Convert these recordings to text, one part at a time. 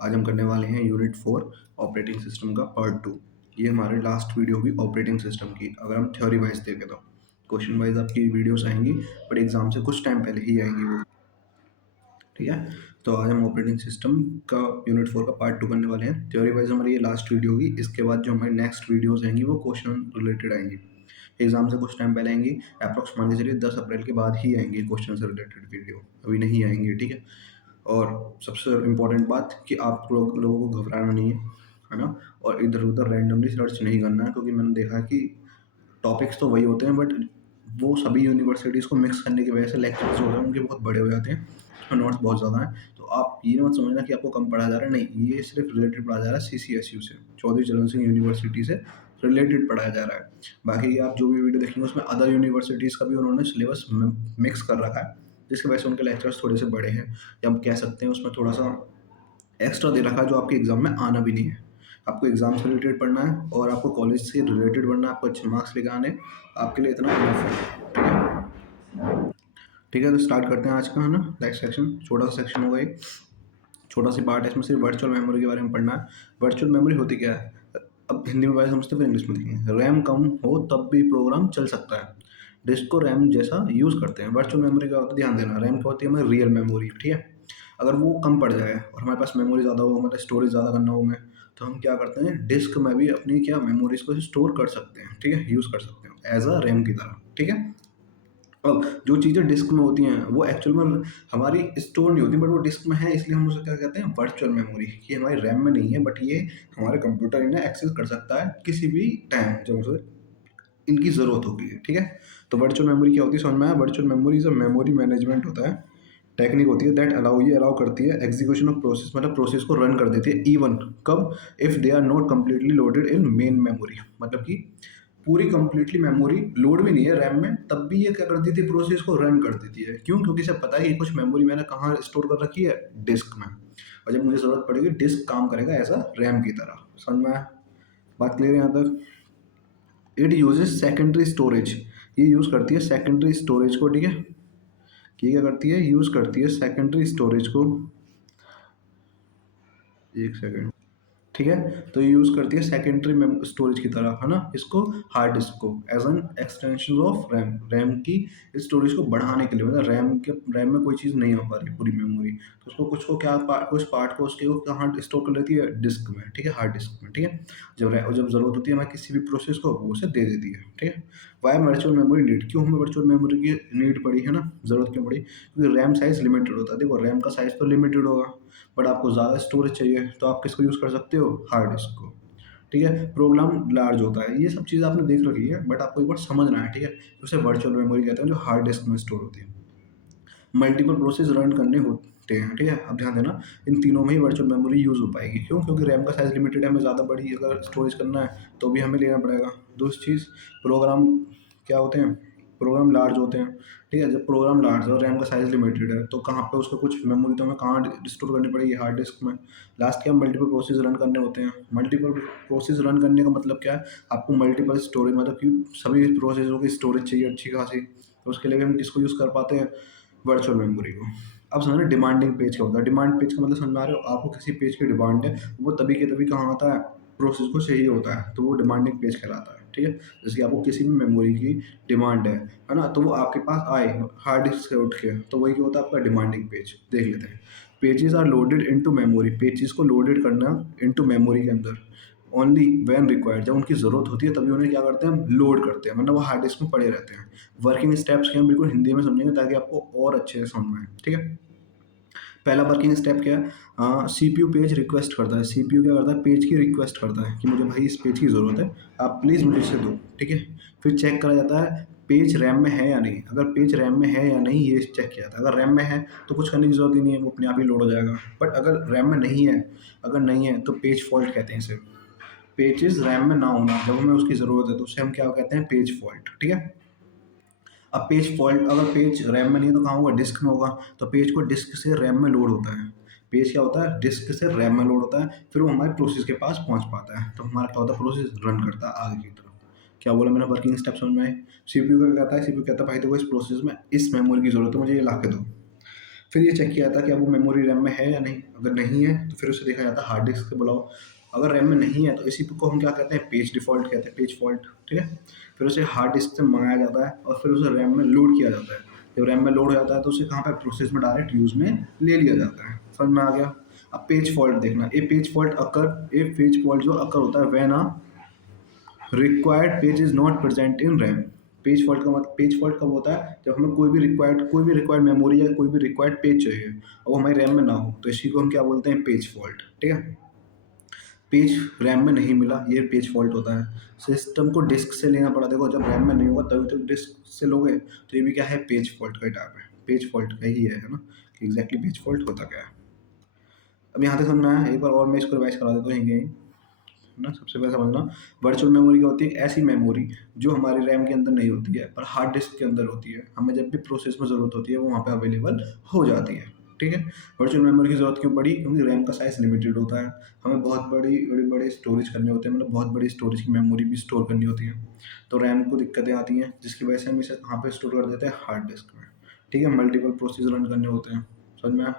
आज हम करने वाले हैं यूनिट 4 ऑपरेटिंग सिस्टम का पार्ट 2। ये हमारी लास्ट वीडियो हुई ऑपरेटिंग सिस्टम की। अगर हम थ्योरी वाइज देखें तो क्वेश्चन वाइज आपकी वीडियोस आएंगी, बट एग्जाम से कुछ टाइम पहले ही आएंगी वो। ठीक है, तो आज हम ऑपरेटिंग सिस्टम का यूनिट 4 का पार्ट 2 करने वाले हैं। थ्योरी वाइज हमारी ये लास्ट वीडियो होगी। इसके बाद जो हमारी नेक्स्ट वीडियोस आएंगी वो क्वेश्चन रिलेटेड आएंगी, एग्जाम से कुछ टाइम पहले आएंगी। अप्रॉक्स मान के चलिए 10 अप्रैल के बाद ही आएंगी क्वेश्चन से रिलेटेड वीडियो, अभी नहीं आएंगी। ठीक है, और सबसे इम्पोर्टेंट बात कि आप लोगों को घबराना नहीं है ना, और इधर उधर रैंडमली सर्च नहीं करना है, क्योंकि मैंने देखा कि टॉपिक्स तो वही होते हैं, बट वो सभी यूनिवर्सिटीज़ को मिक्स करने की वजह से लेक्चर्स जो होते हैं उनके बहुत बड़े हो जाते हैं और नोट्स बहुत ज़्यादा हैं। तो आप ये मत समझना कि आपको कम पढ़ाया जा रहा है, नहीं, ये सिर्फ रिलेटेड पढ़ाया जा रहा है CCSU से, चौधरी चरण सिंह यूनिवर्सिटी से रिलेटेड पढ़ाया जा रहा है। बाकी आप जो भी वीडियो देखेंगे उसमें अदर यूनिवर्सिटीज़ का भी उन्होंने सिलेबस मिक्स कर रखा है, जिसकी वजह से उनके लेक्चर्स थोड़े से बड़े हैं, या हम कह सकते हैं उसमें थोड़ा सा एक्स्ट्रा दे रखा है जो आपके एग्जाम में आना भी नहीं है। आपको एग्जाम से रिलेटेड पढ़ना है और आपको कॉलेज से रिलेटेड पढ़ना है, आपको अच्छे मार्क्स लेके आने हैं, आपके लिए इतना इनफ है। ठीक है, ठीक है, तो स्टार्ट करते हैं आज का, है ना, नेक्स्ट सेक्शन। छोटा सा सेक्शन होगा ये, छोटा सी पार्ट है, इसमें सिर्फ वर्चुअल मेमोरी के बारे में पढ़ना है। वर्चुअल मेमोरी होती क्या है, अब हिंदी में बात समझते फिर इंग्लिश में देखेंगे। रैम कम हो तब भी प्रोग्राम चल सकता है, डिस्क को रैम जैसा यूज़ करते हैं। वर्चुअल मेमोरी का होता है, ध्यान देना, रैम क्या होती है हमारी रियल मेमोरी। ठीक है, अगर वो कम पड़ जाए और हमारे पास मेमोरी ज़्यादा हो, हमारा स्टोरेज ज़्यादा करना हो हमें, तो हम क्या करते हैं, डिस्क में भी अपनी क्या मेमोरीज को स्टोर कर सकते हैं। ठीक है, यूज़ कर सकते हैं एज अ रैम की तरह। ठीक है, अब जो चीज़ें डिस्क में होती हैं वो एक्चुअल में हमारी स्टोर नहीं होती, बट वो डिस्क में है, इसलिए हम उसे क्या कहते हैं, वर्चुअल मेमोरी। ये हमारी रैम में नहीं है, बट ये हमारे कंप्यूटर इन्हें एक्सेस कर सकता है किसी भी टाइम जब उसे इनकी ज़रूरत होगी। ठीक है, तो वर्चुअल मेमोरी क्या होती है, समझ में आया। Virtual memory is a memory management होता है, टेक्निक होती है दैट अलाउ करती है एग्जीक्यूशन ऑफ प्रोसेस, मतलब प्रोसेस को रन कर देती है इवन कब, if they are not completely loaded in main memory. मतलब कि पूरी कंप्लीटली मेमोरी लोड भी नहीं है रैम में, तब भी ये क्या कर देती है, प्रोसेस को रन कर देती है। क्यों? क्योंकि इसे पता है कि कुछ मेमोरी मैंने कहाँ स्टोर कर रखी है, डिस्क में, और जब मुझे ज़रूरत पड़ेगी डिस्क काम करेगा ऐसा रैम की तरह। समझ में आया? बात क्लियर है यहाँ तक? इट यूजेज सेकेंडरी स्टोरेज, ये यूज़ करती है सेकेंडरी स्टोरेज को। ठीक है, ये क्या करती है, यूज़ करती है सेकेंडरी स्टोरेज को। एक सेकेंड। ठीक है, तो ये यूज़ करती है सेकेंडरी स्टोरेज की तरह, है ना, इसको हार्ड डिस्क को as an extension of RAM, RAM की स्टोरेज को बढ़ाने के लिए। मतलब रैम में कोई चीज़ नहीं हो पा रही पूरी मेमोरी, तो उसको कुछ को क्या कुछ पार्ट को उसके को कहाँ स्टोर कर लेती है, डिस्क में। ठीक है, हार्ड डिस्क में। ठीक है, जब ज़रूरत होती है हमें किसी भी प्रोसेस को, वो उसे दे देती है। ठीक है, वाई वर्चुअल मेमोरी नीड, क्यों हमें वर्चुअल मेमोरी की नीड पड़ी, है ना, ज़रूरत क्यों पड़ी, क्योंकि रैम साइज़ लिमिटेड होता है। देखो, रैम का साइज़ तो लिमिटेड होगा, बट आपको ज़्यादा स्टोरेज चाहिए तो आप किसको यूज़ कर सकते हो, हार्ड डिस्क को। ठीक है, प्रोग्राम लार्ज होता है, ये सब चीज़ें आपने देख रखी है, बट आपको एक बार समझना है। ठीक है, उसे वर्चुअल मेमोरी कहते हैं जो हार्ड डिस्क में स्टोर होती है। मल्टीपल प्रोसेस रन करने होते हैं। ठीक है, अब ध्यान देना, इन तीनों में ही वर्चुअल मेमोरी यूज़ हो पाएगी। क्यों? क्योंकि रैम का साइज़ लिमिटेड है, हमें ज़्यादा बड़ी अगर स्टोरेज करना है तो भी हमें लेना पड़ेगा। दूसरी चीज़, प्रोग्राम क्या होते हैं, प्रोग्राम लार्ज होते हैं। ठीक है, जब प्रोग्राम लार्ज है और रैम का साइज़ लिमिटेड है, तो कहाँ पे उसको कुछ मेमोरी तो हमें कहाँ स्टोर करनी पड़ेगी, हार्ड डिस्क में। लास्ट क्या, मल्टीपल प्रोसेस रन करने होते हैं। मल्टीपल प्रोसेस रन करने का मतलब क्या है, आपको मल्टीपल स्टोरेज, मतलब कि सभी प्रोसेसरों की स्टोरेज चाहिए अच्छी खासी, तो उसके लिए हम किसको यूज़ कर पाते हैं, वर्चुअल मेमोरी को। अब समझना डिमांडिंग पेज क्या होता है। डिमांड पेज का मतलब समझ में आ रहे हो, आपको किसी पेज की डिमांड है, वो तभी के तभी कहाँ आता है, प्रोसेस को चाहिए होता है, तो वो डिमांडिंग पेज कहलाता है। ठीक है, जैसे कि आपको किसी भी मेमोरी की डिमांड है ना, तो वो आपके पास आए हार्ड डिस्क से उठ के, तो वही क्या होता है आपका डिमांडिंग पेज। देख लेते हैं, pages are loaded into memory, pages को लोडेड करना इनटू मेमोरी के अंदर ओनली व्हेन रिक्वायर्ड, जब उनकी ज़रूरत होती है तभी उन्हें क्या करते हैं, हम लोड करते हैं, मतलब वो हार्ड डिस्क में पड़े रहते हैं। वर्किंग स्टेप्स के हम बिल्कुल हिंदी में समझेंगे ताकि आपको और अच्छे से समझ में आए। ठीक है, पहला वर्किंग स्टेप क्या है, सीपीयू पेज रिक्वेस्ट करता है। सीपीयू क्या करता है, पेज की रिक्वेस्ट करता है कि मुझे भाई इस पेज की ज़रूरत है, आप प्लीज़ मुझे इसे दो। ठीक है, फिर चेक करा जाता है पेज रैम में है या नहीं। अगर पेज रैम में है या नहीं ये चेक किया जाता है। अगर रैम में है तो कुछ करने की ज़रूरत ही नहीं है, वो अपने आप ही लोड हो जाएगा। बट अगर रैम में नहीं है, अगर नहीं है तो पेज फॉल्ट कहते हैं इसे। पेजेस रैम में ना होना, जब हमें उसकी ज़रूरत है तो उसे हम क्या कहते हैं, पेज फॉल्ट। ठीक है, अब पेज फॉल्ट, अगर पेज रैम में नहीं है तो कहाँ होगा, डिस्क में होगा, तो पेज को डिस्क से रैम में लोड होता है। पेज क्या होता है, डिस्क से रैम में लोड होता है, फिर वो हमारे प्रोसेस के पास पहुंच पाता है, तो हमारा क्या होता है, प्रोसेस रन करता है आगे की तरफ। क्या बोला मैंने, वर्किंग स्टेप समझ में आए। सीपीयू का क्या कहता है, सीपीयू कहता है भाई देखो इस प्रोसेस में इस मेमोरी की जरूरत है, मुझे ये ला के दो। फिर ये चेक किया जाता है कि अब वो मेमोरी रैम में है या नहीं। अगर नहीं है तो फिर उसे देखा जाता है हार्ड डिस्क से बुलाओ। अगर रैम में नहीं है तो इसी को हम क्या कहते हैं, पेज डिफ़ॉल्ट कहते हैं, पेज फॉल्ट, ठीक है। फिर उसे हार्ड डिस्क से मंगाया जाता है और फिर उसे रैम में लोड किया जाता है। जब रैम में लोड हो जाता है तो उसे कहाँ पे, प्रोसेस में डायरेक्ट यूज़ में ले लिया जाता है। समझ में आ गया। अब पेज फॉल्ट देखना, ए पेज फॉल्ट जो अकर होता है when required page is not present in RAM. Page fault का मतलब, पेज फॉल्ट कब होता है, जब हमें कोई भी रिक्वायर्ड मेमोरी या कोई भी रिक्वायर्ड पेज चाहिए और वो हमारी रैम में ना हो, तो इसी को हम क्या बोलते हैं, पेज फॉल्ट, ठीक है। पेज रैम में नहीं मिला, ये पेज फॉल्ट होता है। सिस्टम को डिस्क से लेना पड़ा, देखो जब रैम में नहीं होगा तभी तो डिस्क से लोगे, तो ये भी क्या है, पेज फॉल्ट का टाइप है, पेज फॉल्ट का ही है ना, कि एग्जैक्टली पेज फॉल्ट होता क्या है। अब यहाँ तक समझना है, एक बार और मैं इसको रिवाइज करा देता हूँ यहीं ना। सबसे पहले समझना, वर्चुअल मेमोरी क्या होती है, ऐसी मेमोरी जो हमारे रैम के अंदर नहीं होती है पर हार्ड डिस्क के अंदर होती है। हमें जब भी प्रोसेस में ज़रूरत होती है वो वहाँ पे अवेलेबल हो जाती है, ठीक है। वर्चुअल मेमोरी की ज़रूरत क्यों पड़ी, क्योंकि रैम का साइज़ लिमिटेड होता है। हमें बहुत बड़े स्टोरेज करने होते हैं, मतलब बहुत बड़ी स्टोरेज की मेमोरी भी स्टोर करनी होती है, तो रैम को दिक्कतें आती हैं, जिसकी वजह से हम इसे कहाँ पे स्टोर कर देते हैं, हार्ड डिस्क में, ठीक है। मल्टीपल प्रोसेस रन करने होते हैं, समझ में आया।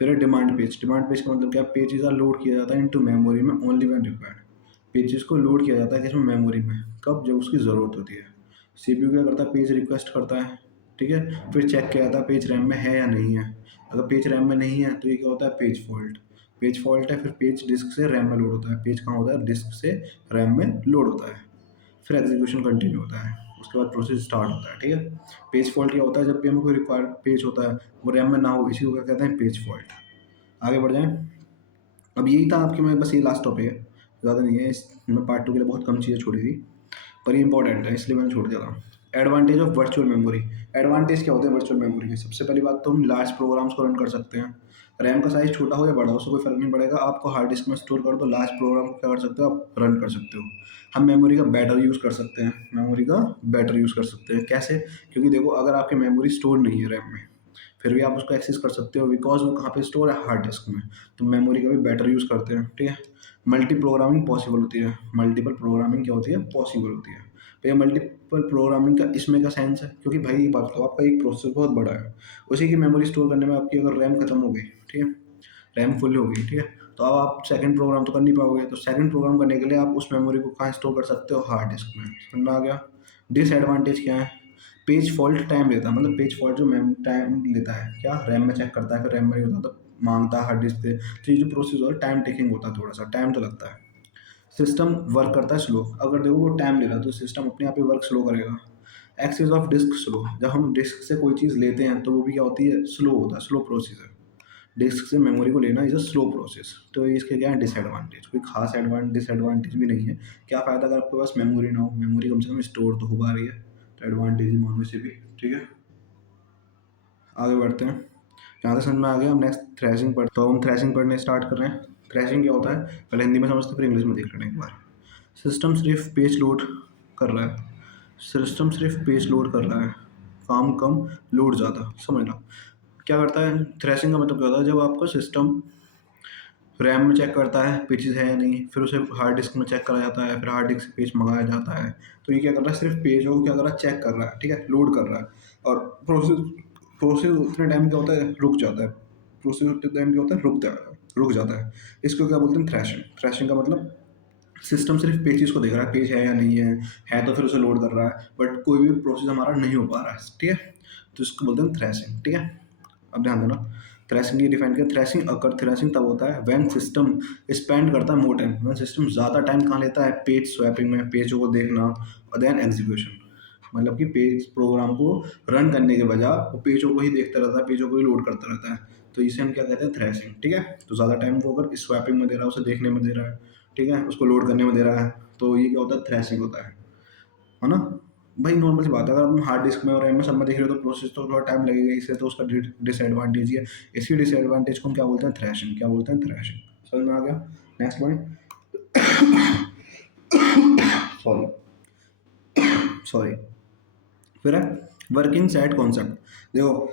फिर है डिमांड पेज। डिमांड पेज का मतलब क्या, पेजेस आर लोड किया जाता है इनटू मेमोरी में ओनली व्हेन रिक्वायर्ड। पेजेस को लोड किया जाता है किसमें, मेमोरी में, कब, जब उसकी ज़रूरत होती है। सीपीयू क्या करता है, पेज रिक्वेस्ट करता है, ठीक है। फिर चेक किया जाता है पेज रैम में है या नहीं है। अगर पेज रैम में नहीं है तो ये क्या होता है, पेज फॉल्ट। पेज फॉल्ट है, फिर पेज डिस्क से रैम में लोड होता है। पेज कहाँ होता है, डिस्क से रैम में लोड होता है। फिर एग्जीक्यूशन कंटिन्यू होता है, उसके बाद प्रोसेस स्टार्ट होता है, ठीक है। पेज फॉल्ट क्या होता है, जब भी हमें कोई रिक्वायर्ड पेज होता है वो रैम में ना हो, इसी को क्या कहते हैं, पेज फॉल्ट। आगे बढ़ जाएं। अब यही था आपके, मैं बस ये लास्ट टॉपिक है, ज़्यादा नहीं है। इस मैं पार्ट 2 के लिए बहुत कम चीज़ें छोड़ी थी, पर ये इंपॉर्टेंट है इसलिए मैंने छोड़ दिया था। Advantage of virtual memory. Advantage क्या होते हैं वर्चुअल मेमोरी के, सबसे पहली बात तो हम लार्ज प्रोग्राम्स को रन कर सकते हैं। रैम का साइज़ छोटा हो या बड़ा हो, उससे कोई फ़र्क नहीं पड़ेगा, आपको हार्ड डिस्क में स्टोर कर दो, लार्ज प्रोग्राम को क्या कर सकते हो, आप रन कर सकते हो। हम मेमोरी का बेटर यूज़ कर सकते हैं, मेमोरी का बेटर यूज़ कर सकते हैं, कैसे, क्योंकि देखो अगर आपकी मेमोरी स्टोर नहीं है रैम में, फिर भी आप उसको एक्सेस कर सकते हो, बिकॉज वो कहाँ पे स्टोर है, हार्ड डिस्क में। तो मेमोरी का भी बेटर यूज़ करते हैं, ठीक है। मल्टी प्रोग्रामिंग पॉसिबल होती है। मल्टीपल प्रोग्रामिंग क्या होती है, पॉसिबल होती है। तो ये मल्टीपल प्रोग्रामिंग का इसमें का सेंस है, क्योंकि भाई ये बात बताओ, आपका एक प्रोसेसर बहुत बड़ा है, उसी की मेमोरी स्टोर करने में आपकी अगर रैम खत्म हो गई, ठीक है, रैम फुल हो गई, ठीक है, तो अब आप सेकंड प्रोग्राम तो कर नहीं पाओगे। तो सेकंड प्रोग्राम करने के लिए आप उस मेमोरी को कहाँ स्टोर कर सकते हो, हार्ड डिस्क में। समझ में आ गया। डिसएडवांटेज क्या है, पेज फॉल्ट टाइम लेता है, मतलब पेज फॉल्ट जो मैम टाइम लेता है, क्या रैम में चेक करता है, फिर रैम में नहीं होता तो मांगता है हार्ड डिस्क से। तो ये जो प्रोसेस होता है टाइम टेकिंग होता है, थोड़ा सा टाइम तो लगता है। सिस्टम वर्क करता है स्लो, अगर देखो वो टाइम ले रहा है तो सिस्टम अपने आप ही वर्क स्लो करेगा। एक्सेस ऑफ डिस्क स्लो, जब हम डिस्क से कोई चीज़ लेते हैं तो वो भी क्या होती है, स्लो होता है, स्लो प्रोसेस है। डिस्क से मेमोरी को लेना इज़ अ स्लो प्रोसेस। तो ये इसके क्या है, डिसएडवांटेज, कोई खास डिसएडवांटेज भी नहीं है। क्या फ़ायदा अगर आपके पास मेमोरी ना हो, मेमोरी कम से कम स्टोर तो हो पा रही है, तो एडवांटेज ही मानो इसे भी, ठीक है। आगे बढ़ते हैं। यहाँ तक समझ में आ गया। हम नेक्स्ट थ्रेशिंग पढ़, तो हम थ्रेशिंग पढ़ने स्टार्ट कर रहे हैं। थ्रेशिंग क्या होता है, पहले हिंदी में समझते फिर इंग्लिश में देख लेते हैं एक बार। सिस्टम सिर्फ पेज लोड कर रहा है, सिस्टम सिर्फ पेज लोड कर रहा है, काम कम लोड ज़्यादा, समझना। क्या करता है, थ्रेशिंग का मतलब क्या होता है, जब आपका सिस्टम रैम में चेक करता है पेजेस है या नहीं, फिर उसे हार्ड डिस्क में चेक करा जाता है, फिर हार्ड डिस्क से पेज मंगाया जाता है। तो ये क्या कर रहा है, सिर्फ पेज को क्या कर रहा है, चेक कर रहा है, ठीक है, लोड कर रहा है। और प्रोसेस प्रोसेस उतने टाइम क्या होता है, रुक जाता है। प्रोसेस उतने टाइम क्या होता है, रुक जाता है। इसको क्या बोलते हैं, थ्रैशिंग। थ्रैशिंग का मतलब सिस्टम सिर्फ पेजेस को देख रहा है, पेज है या नहीं है तो फिर उसे लोड कर रहा है, बट कोई भी प्रोसेस हमारा नहीं हो पा रहा है, ठीक है। तो इसको बोलते हैं थ्रैशिंग, ठीक है। अब ध्यान देना, थ्रेसिंग ये डिफाइन किया, थ्रेसिंग तब होता है व्हेन सिस्टम स्पेंड करता है मोर टाइम, व्हेन सिस्टम ज़्यादा टाइम कहाँ लेता है, पेज स्वैपिंग में, पेजों को देखना, और देन एग्जीक्यूशन। मतलब कि पेज प्रोग्राम को रन करने के बजाय वो पेजों को ही देखता रहता है, पेजों को ही लोड करता रहता है। तो इसे हम क्या कहते हैं, थ्रेसिंग, ठीक है। तो ज़्यादा टाइम वो अगर स्वैपिंग में दे रहा है, उसे देखने में दे रहा है, ठीक है, उसको लोड करने में दे रहा है, तो ये क्या होता है, थ्रेसिंग होता है ना। भाई नॉर्मल सी बात है, अगर हम हार्ड डिस्क में और रैम में सब में देख रहे हो तो प्रोसेस तो थोड़ा टाइम लगेगा, इससे तो उसका डिसएडवांटेज ही है। इसी डिसएडवांटेज को हम क्या बोलते हैं, थ्रैशिंग, क्या बोलते हैं, थ्रैशिंग। समझ में आ गया। नेक्स्ट पॉइंट, सॉरी सॉरी, फिर है वर्किंग सेट कॉन्सेप्ट। देखो,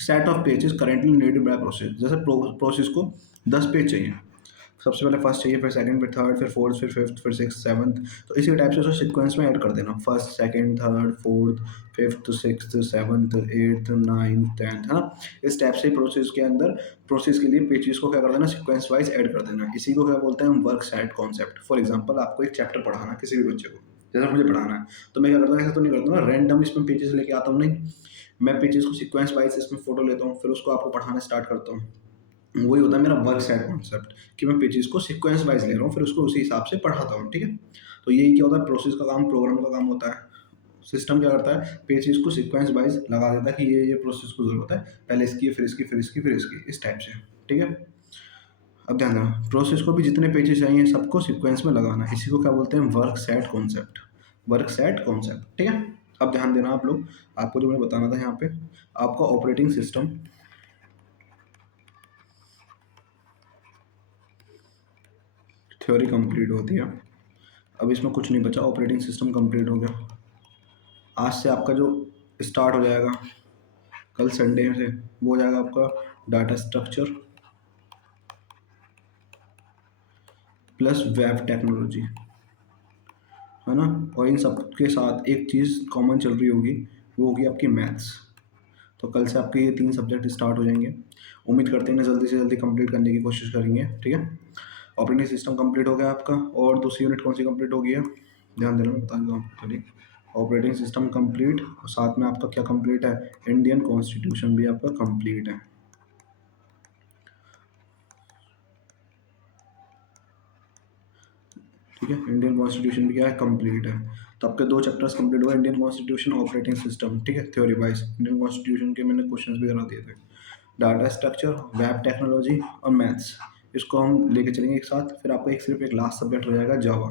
set of pages currently needed by process, जैसे प्रोसेस को 10 पेज चाहिए, सबसे पहले फर्स्ट चाहिए, फिर सेकंड, फिर थर्ड, फिर फोर्थ, फिर फिफ्थ, फिर सिक्स, सेवन्थ। तो इसी टाइप से उसको सीक्वेंस में ऐड कर देना, first, second, third, fourth, fifth, sixth, seventh, eighth, ninth, tenth, है ना। इस टाइप से प्रोसेस के अंदर प्रोसेस के लिए पेजेस को क्या कर देना, सीक्वेंस वाइज ऐड कर देना। इसी को क्या बोलते हैं हम, work set concept. For example आपको एक चैप्टर पढ़ाना किसी भी बच्चे को, जैसा मुझे पढ़ाना है, तो मैं क्या करता हूँ, ऐसा तो नहीं करता ना रैंडम इसमें पेजेस लेके आता हूँ, नहीं। मैं पेजेस को सीक्वेंस वाइज इसमें फोटो लेता हूँ, फिर उसको आपको पढ़ाना स्टार्ट करता हूँ। वही होता है मेरा वर्क सेट कॉन्सेप्ट, कि मैं पेजेस को सीक्वेंस वाइज ले रहा हूँ, फिर उसको उसी हिसाब से पढ़ाता हूँ, ठीक है। तो यही क्या होता है, प्रोसेस का काम, प्रोग्राम का काम होता है। सिस्टम क्या करता है, पेजेस को सीक्वेंस वाइज लगा देता है कि ये प्रोसेस को जरूरत है, पहले इसकी, फिर इसकी, फिर इसकी, फिर इसकी, इस टाइप से, ठीक है। अब ध्यान देना, प्रोसेस को भी जितने पेजेस चाहिए सबको सीक्वेंस में लगाना है। इसी को क्या बोलते हैं, work set concept. Work set concept, ठीक है। अब ध्यान देना आप लोग, आपको जो मैं बताना था यहाँ पे, आपका ऑपरेटिंग सिस्टम थ्योरी कंप्लीट होती है। अब इसमें कुछ नहीं बचा, ऑपरेटिंग सिस्टम कंप्लीट हो गया। आज से आपका जो स्टार्ट हो जाएगा, कल संडे से वो हो जाएगा आपका data structure plus web technology, है ना। और इन सब के साथ एक चीज़ कॉमन चल रही होगी, वो होगी आपकी मैथ्स। तो कल से आपके ये 3 सब्जेक्ट स्टार्ट हो जाएंगे। उम्मीद करते हैं ना जल्दी से जल्दी कंप्लीट करने की कोशिश करेंगे, ठीक है। ऑपरेटिंग सिस्टम कंप्लीट हो गया आपका, और दूसरी यूनिट कौन सी कंप्लीट हो गई है, ध्यान देना, मैं बता दूँ आपको चलिए। ऑपरेटिंग सिस्टम कंप्लीट, और साथ में आपका क्या कंप्लीट है, इंडियन कॉन्स्टिट्यूशन भी आपका कंप्लीट है, ठीक है। इंडियन कॉन्स्टिट्यूशन भी क्या है, कंप्लीट है। तो आपके 2 चैप्टर्स कंप्लीट हुए, इंडियन कॉन्स्टिट्यूशन, ऑपरेटिंग सिस्टम, ठीक है। थ्योरी वाइज इंडियन कॉन्स्टिट्यूशन के मैंने क्वेश्चंस भी करा दिए थे। डाटा स्ट्रक्चर, वेब टेक्नोलॉजी और मैथ्स, इसको हम लेके चलेंगे एक साथ। फिर आपका एक सिर्फ एक लास्ट सब्जेक्ट रह जाएगा, जावा।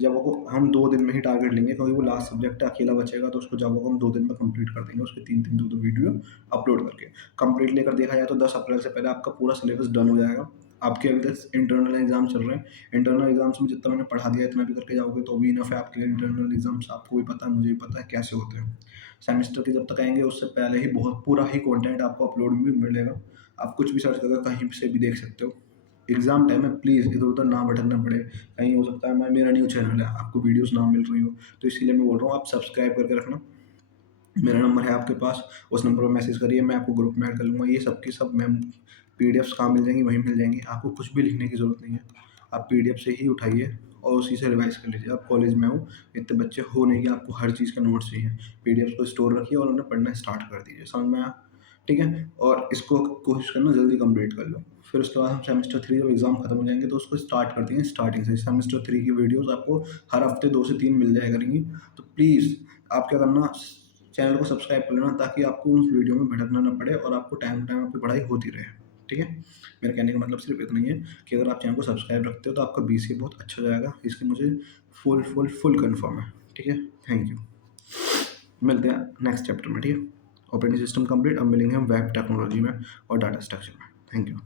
जावा को हम 2 दिन में ही टारगेट लेंगे, क्योंकि वो लास्ट सब्जेक्ट अकेला बचेगा, तो उसको जावा को हम 2 दिन में कंप्लीट कर देंगे, उसके 3-3 2-2 वीडियो अपलोड करके। कंप्लीट लेकर देखा जाए तो 10 अप्रैल से पहले आपका पूरा सिलेबस डन हो जाएगा। आपके अभी तक इंटरनल एग्जाम चल रहे हैं, इंटरनल एग्जाम्स में जितना मैंने पढ़ा दिया इतना भी करके जाओगे तो भी इनफ है आपके लिए। इंटरनल एग्जाम्स आपको भी पता है, मुझे भी पता है कैसे होते हैं। सेमेस्टर के जब तक आएंगे उससे पहले ही बहुत पूरा ही कंटेंट आपको अपलोड में भी मिलेगा। आप कुछ भी सर्च करके कहीं से भी देख सकते हो। एग्जाम टाइम में प्लीज़ इधर उधर ना भटकना पड़े, कहीं हो सकता है मैं, मेरा न्यू चैनल है, आपको वीडियोस ना मिल रही हो, तो इसीलिए मैं बोल रहा हूँ आप सब्सक्राइब करके रखना। मेरा नंबर है आपके पास, उस नंबर पर मैसेज करिए, मैं आपको ग्रुप में ऐड कर लूँगा। ये सब की सब मैं पीडीएफ्स कहाँ मिल जाएंगी, वहीं मिल जाएंगी, आपको कुछ भी लिखने की ज़रूरत नहीं है। आप पीडीएफ से ही उठाइए और उसी से रिवाइज कर लीजिए। आप कॉलेज में हो, इतने बच्चे हो नहीं कि आपको हर चीज़ के नोट्स चाहिए। पीडीएफ को स्टोर रखिए और उन्हें पढ़ना स्टार्ट कर दीजिए, समझ में आया, ठीक है। और इसको कोशिश करना जल्दी कंप्लीट कर लो। फिर उसके बाद हम सेमेस्टर 3 जब एग्ज़ाम खत्म हो जाएंगे तो उसको स्टार्ट करते हैं स्टार्टिंग से। सेमेस्टर 3 की वीडियोस आपको हर हफ्ते 2 से 3 मिल जाया करेंगी। तो प्लीज़ आप क्या करना, चैनल को सब्सक्राइब कर लेना, ताकि आपको उस वीडियो में भटकना ना पड़े और आपको टाइम टाइम आपकी पढ़ाई होती रहे, ठीक है। मेरे कहने का मतलब सिर्फ इतना ही है कि अगर आप चैनल को सब्सक्राइब रखते हो तो आपका बीसीए बहुत अच्छा जाएगा, इसकी मुझे फुल फुल फुल कन्फर्म है, ठीक है। थैंक यू, मिलते हैं नेक्स्ट चैप्टर में, ठीक है। ऑपरेटिंग सिस्टम कंप्लीट, अब मिलेंगे हम वेब टेक्नोलॉजी में और डाटा स्ट्रक्चर में। Thank you.